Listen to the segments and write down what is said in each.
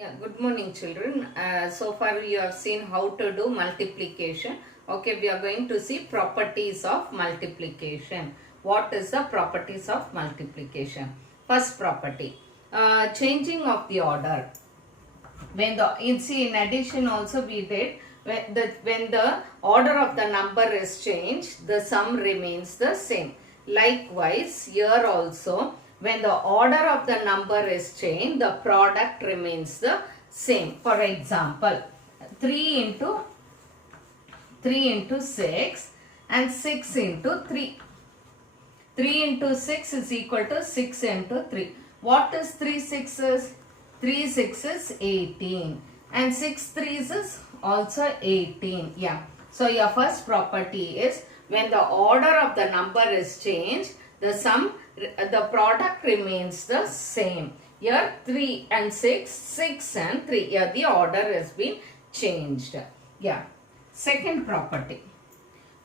Yeah, good morning children. So far you have seen how to do multiplication. Okay, we are going to see properties of multiplication. What is the properties of multiplication? First property, changing of the order. When the in addition also we did when the order of the number is changed, the sum remains the same. Likewise, here also when the order of the number is changed, the product remains the same. For example, 3 into 6 and 6 into 3. 3 into 6 is equal to 6 into 3. What is 3 sixes? 3 sixes 18 and 6 threes is also 18. Yeah. So your first property is when the order of the number is changed, the product remains the same. Here 3 and 6, 6 and 3. Here the order has been changed. Yeah. Second property.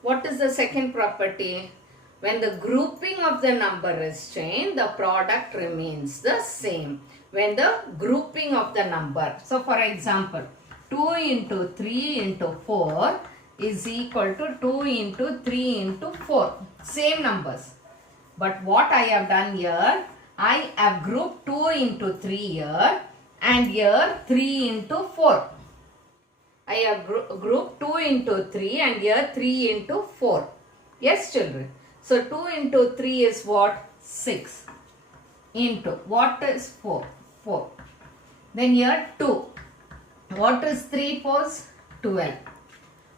What is the second property? When the grouping of the number is changed, the product remains the same. When the grouping of the number. So for example, 2 into 3 into 4 is equal to 2 into 3 into 4. Same numbers. But what I have done here, I have grouped 2 into 3 here and here 3 into 4. I have grouped 2 into 3 and here 3 into 4. Yes children. So 2 into 3 is what? 6. Into what is 4? 4. Then here 2. What is 3 fours? 12.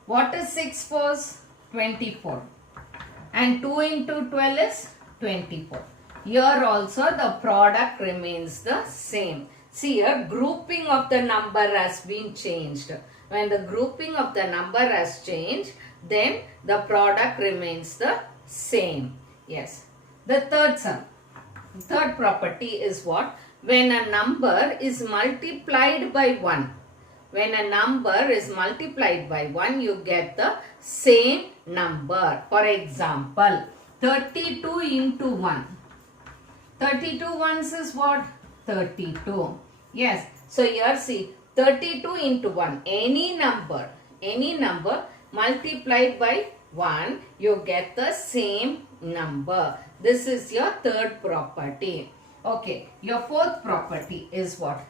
What is 6 fours? 24. And 2 into 12 is 24. Here also the product remains the same. See here, grouping of the number has been changed. When the grouping of the number has changed, then the product remains the same. Yes. The third property is what? When a number is multiplied by 1. When a number is multiplied by 1, you get the same number. For example, 32 into 1. 32 ones is what? 32. Yes. So here see, 32 into 1. Any number multiplied by 1, you get the same number. This is your third property. Okay, your fourth property is what?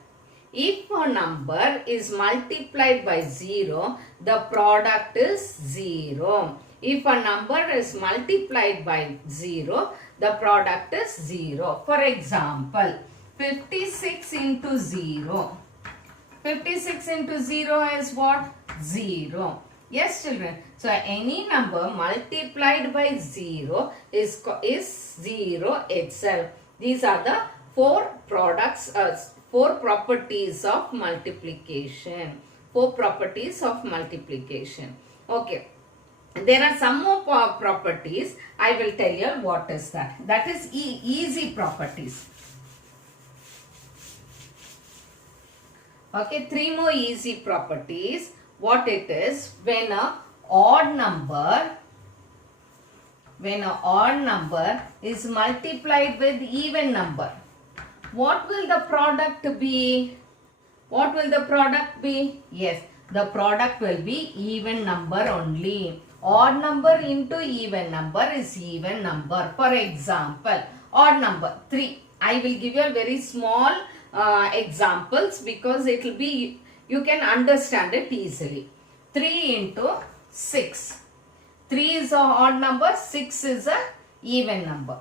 If a number is multiplied by 0, the product is 0. If a number is multiplied by 0, the product is 0. For example, 56 into 0. 56 into 0 is what? 0. Yes children. So any number multiplied by 0 is 0 itself. These are the four properties of multiplication. Four properties of multiplication. Okay. There are some more properties. I will tell you what is that. That is easy properties. Okay, three more easy properties. What it is, when a odd number is multiplied with even number, what will the product be? What will the product be? Yes, the product will be even number only. Odd number into even number is even number. For example, odd number 3. I will give you a very small examples because it will be, you can understand it easily. 3 into 6. 3 is an odd number, 6 is an even number.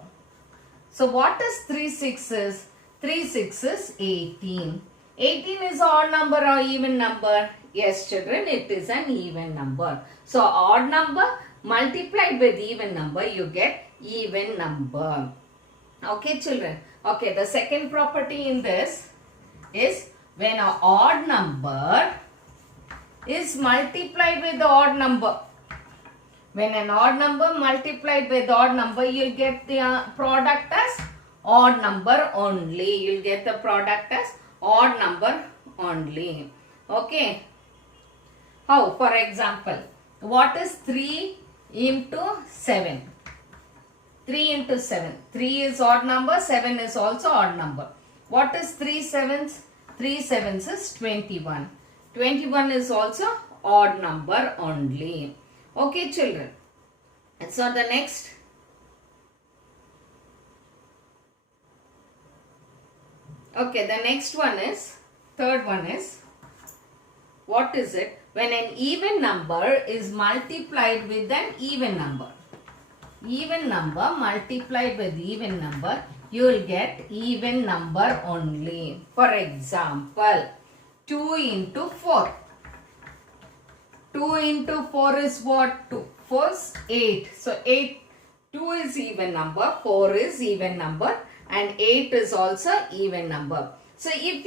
So what is 3 sixes? 3 sixes 18. 18 is an odd number or even number? Yes children, it is an even number. So odd number multiplied with even number, you get even number. Okay children. Okay, the second property in this is when an odd number is multiplied with the odd number. When an odd number multiplied with odd number, you will get the product as odd number only. You will get the product as odd number only. Okay. How? For example, what is 3 into 7? 3 into 7. 3 is odd number, 7 is also odd number. What is 3 sevens? 3 sevens is 21. 21 is also odd number only. Okay, children. So the next. Okay, the next one is, third one is, what is it? When an even number is multiplied with an even number. Even number multiplied with even number, you will get even number only. For example, 2 into 4. 2 into 4 is what? 2. 4 is 8. So 8, 2 is even number, 4 is even number, and 8 is also even number. So if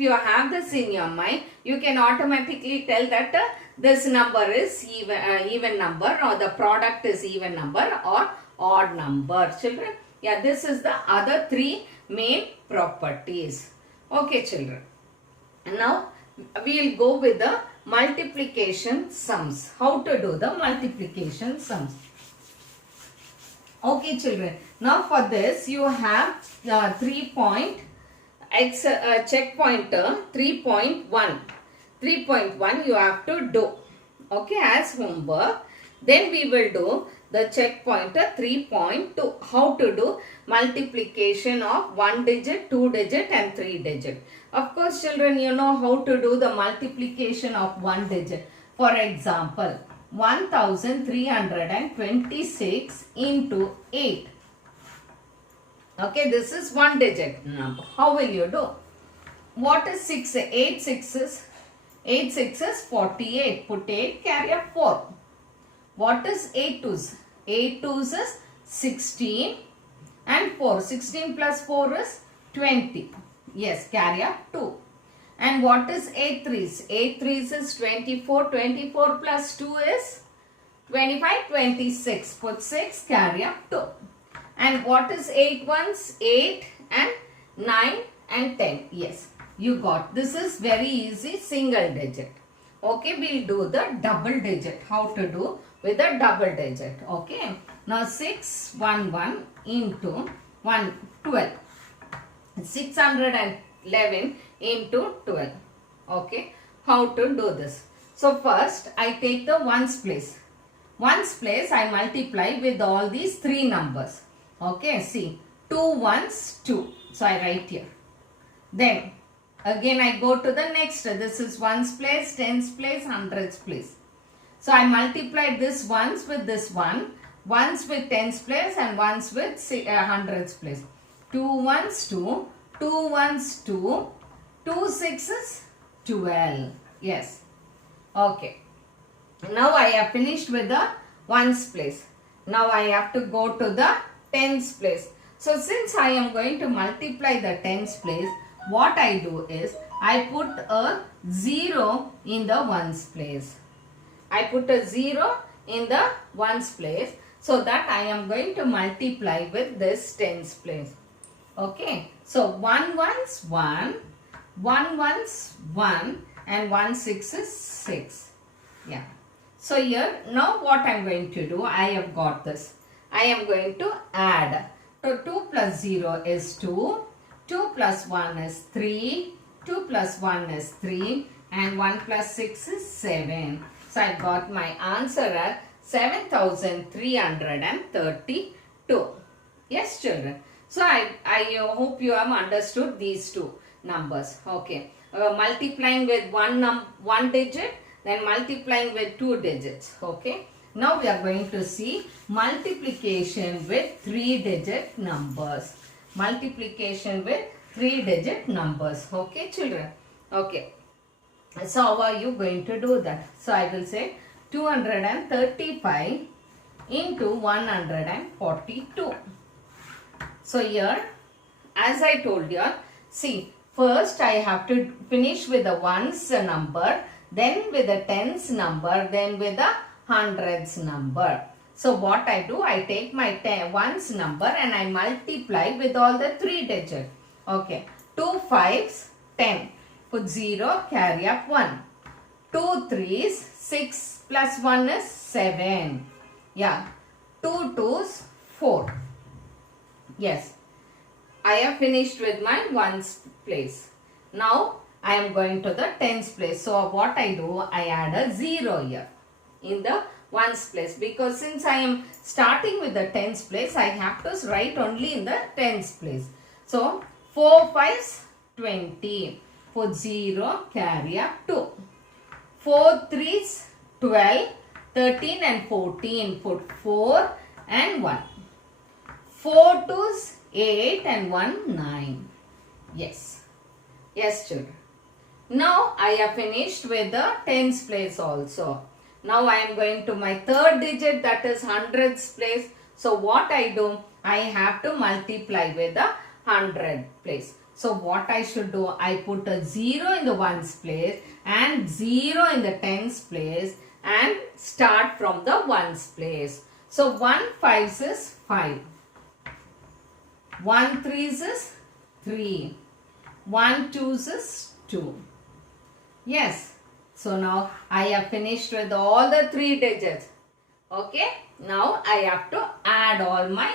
you have this in your mind, you can automatically tell that this number is even number, or the product is even number or odd number. Children, yeah, this is the other three main properties. Okay, children. Now we will go with the multiplication sums. How to do the multiplication sums? Okay, children. Now for this you have 3 point check pointer 3.1. 3.1 you have to do. Okay, as homework. Then we will do the check pointer 3.2. How to do multiplication of 1 digit, 2 digit and 3 digit. Of course, children, you know how to do the multiplication of 1 digit. For example, 1326 into 8. Okay, this is 1 digit number. How will you do? What is 6? 8 6s. 8 6s 48. Put 8, carry a 4. What is 8 2s? 8 2s is 16 and 4. 16 plus 4 is 20. Yes, carry a 2. And what is 8 3s? 8 3s is 24. 24 plus 2 is 25. 26. Put 6, carry a 2. And what is 8 1s? 8 and 9 and 10. Yes, you got. This is very easy, single digit. Okay, we'll do the double digit. How to do with a double digit? Okay. Now 611 into 12. 611 into 12. Okay. How to do this? So first I take the ones place. Ones place I multiply with all these three numbers. Okay, see, 2 ones 2. So I write here. Then again I go to the next. This is ones place, tens place, hundreds place. So I multiply this ones with this one, ones with tens place and ones with hundreds place. 2 ones 2, 2 ones 2, 2 sixes 12. Yes. Okay. Now I have finished with the ones place. Now I have to go to the tens place. So since I am going to multiply the tens place, what I do is I put a 0 in the ones place. I put a 0 in the ones place so that I am going to multiply with this tens place. Okay. So 1 ones 1, 1 ones 1 and 1 6 is 6. Yeah. So here now what I am going to do, I have got this. I am going to add. So 2 plus 0 is 2, 2 plus 1 is 3, 2 plus 1 is 3 and 1 plus 6 is 7. So I got my answer as 7332. Yes, children. So I hope you have understood these two numbers. Okay. Multiplying with one digit, then multiplying with 2 digits. Okay. Now we are going to see multiplication with 3-digit numbers. Multiplication with 3-digit numbers. Okay, children. Okay. So how are you going to do that? So I will say 235 into 142. So here, as I told you, see, first I have to finish with the ones number, then with the tens number, then with the hundreds number. So what I do, I take my ones number and I multiply with all the 3 digits. Okay. 2 5s, 10. Put 0, carry up 1. 2 3s, 6 plus 1 is 7. Yeah. 2 2s, 4. Yes. I have finished with my ones place. Now I am going to the tens place. So what I do, I add a 0 here in the ones place, because since I am starting with the tens place, I have to write only in the tens place. So 4 5s 20. Put 0, carry up 2. 4 3s 12, 13 and 14. Put 4 and 1. 4 2s 8 and 1 9. Yes. Yes, children. Now I have finished with the tens place also. Now I am going to my third digit, that is hundreds place. So what I do, I have to multiply with the 100 place. So what I should do, I put a 0 in the ones place and 0 in the tens place and start from the ones place. So 1 5s is 5. 1 3s is 3. 1 2s is 2. Yes. So now I have finished with all the 3 digits. Okay. Now I have to add all my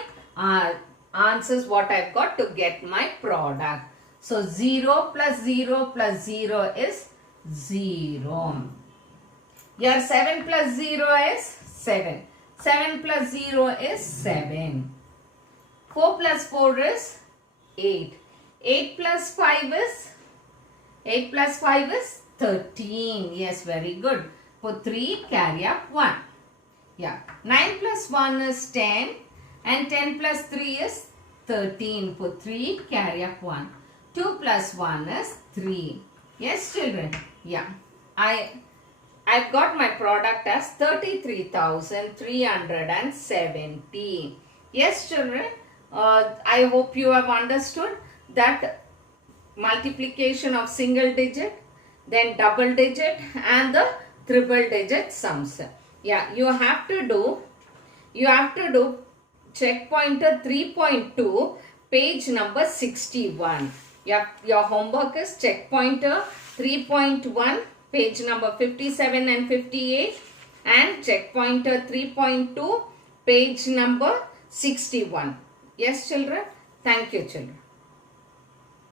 answers what I've got to get my product. So 0 plus 0 plus 0 is 0. Your 7 plus 0 is 7. 7 plus 0 is 7. 4 plus 4 is 8. 8 plus 5 is 13. Yes, very good. Put 3, carry up 1. Yeah. 9 plus 1 is 10. And 10 plus 3 is 13. Put 3, carry up 1. 2 plus 1 is 3. Yes, children. Yeah. I've got my product as 33,370. Yes, children. I hope you have understood that multiplication of single digit, then double digit and the triple digit sums. Yeah, you have to do check pointer 3.2, page number 61. Your homework is check pointer 3.1, page number 57 and 58, and check pointer 3.2, page number 61. Yes, children. Thank you, children.